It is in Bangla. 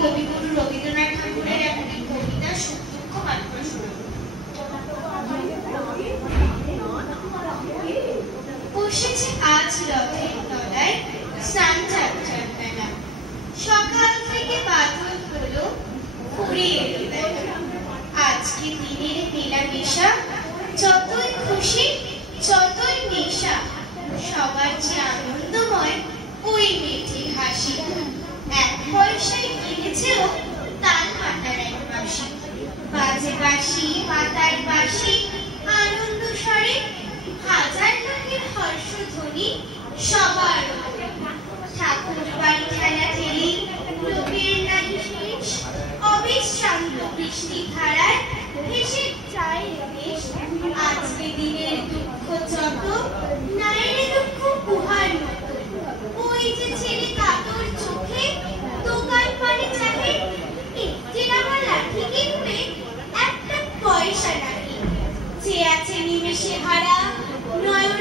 কবিগুরু রবীন্দ্রনাথ ঠাকুরের একটি কবিতা সুখ পাঠ করে শোনাব। বসেছে আজ রথের তলায় স্নান যাত্রার বেলা, সকাল থেকে বাদল হলো ফুরিয়ে এলো বেলা। আজকে দিনের মেলামেশা, যতই খুশি যতই নেশা, সবার যে আনন্দময় ওই মেয়েটির হাসি। এক পয়সায় কিনেছেও তাল পাতার এক বাঁশি, বাজে বাঁশি পাতার বাঁশি আনন্দ স্বরে, হাজার লোকের হর্ষধ্বনি সবার। ঠাকুর বাড়ি ঠেলা ঠেলি, লোকের নাহি শেষ, অবিশ্রান্ত বৃষ্টি ধারায় ভেসে যায় দেশ। আজকে দিনের দুঃখ যত, নাইরে দুঃখ উহার মতো। ওই যে ছেলে কাতর চোখে দোকান পানে চাহে, একটি টাকা লাঠি কিনবে একটা পয়সা নাকি। যে আছে নিমেষে হারা নয়ন